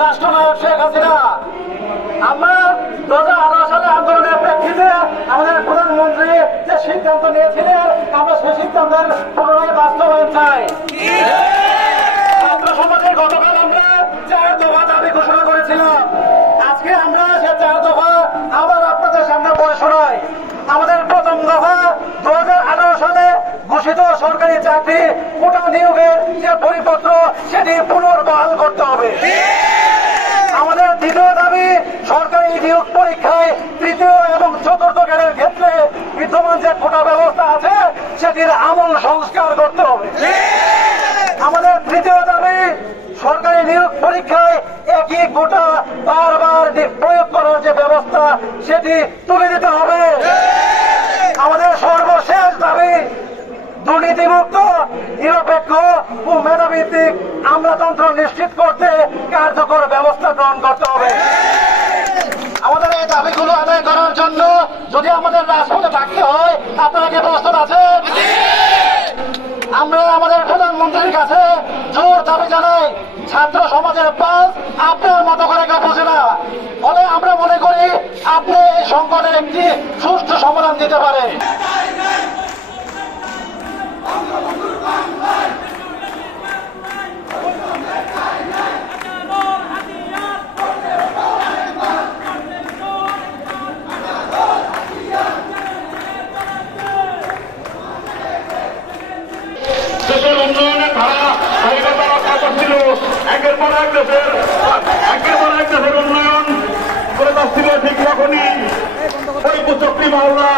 রাষ্ট্রনায়ক শেখ হাসিনা। আমরা 2018 সালে আন্দোলনের প্রেক্ষিতে আমাদের প্রধানমন্ত্রী যে সিদ্ধান্ত নিয়েছিলেন, আমরা সেই সিদ্ধান্তের পুনরায় বাস্তবায়ন চাই। ছাত্র সমাজের গতকাল আমরা 4 দফা দাবি ঘোষণা করেছিলাম। আজকে আমরা সে 4 দফা আবার আপনাদের সামনে পড়ে শোনাই। আমাদের প্রথম দফা 2018 সালে ঘোষিত সরকারি চাকরি কোটা নিয়োগের যে পরিপত্র সেটি পুনর্বহাল করতে হবে। আমাদের দ্বিতীয় দাবি, সরকারি নিয়োগ পরীক্ষায় তৃতীয় এবং চতুর্থ গ্রেডের ক্ষেত্রে বিদ্যমান যে কোটা ব্যবস্থা আছে সেটির আমূল সংস্কার করতে হবে। আমাদের তৃতীয় দাবি, সরকারি নিয়োগ পরীক্ষায় একই কোটা বারবার প্রয়োগ করার যে ব্যবস্থা সেটি তুলে দিতে হবে। আমাদের সর্বশেষ দাবি, দুর্নীতিমুক্ত, নিরপেক্ষ ও মেধাভিত্তিক আমলাতন্ত্র নিশ্চিত করতে কার্যকর ব্যবস্থা গ্রহণ করতে হবে। আমাদের এই দাবিগুলো আদায় করার জন্য যদি আমাদের রাজপথে থাকতে হয়, আপনারা কি প্রস্তুত আছেন? আমরা আমাদের প্রধানমন্ত্রীর কাছে জোর দাবি জানাই, ছাত্র সমাজের পাস আপনার মতো করে কেউ বোঝে না। ফলে আমরা মনে করি আপনি এই সংকটের একটি সুষ্ঠু সমাধান দিতে পারেন। দেশের উন্নয়নের ধারা স্বাধীনতা রক্ষা করছিল, একের পর এক দেশের উন্নয়ন করে যাচ্ছিল। ঠিক তখনই ওই কুচক্রি মাওলা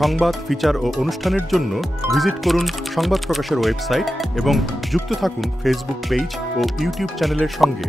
সংবাদ, ফিচার ও অনুষ্ঠানের জন্য ভিজিট করুন সংবাদ প্রকাশের ওয়েবসাইট এবং যুক্ত থাকুন ফেসবুক পেজ ও ইউটিউব চ্যানেলের সঙ্গে।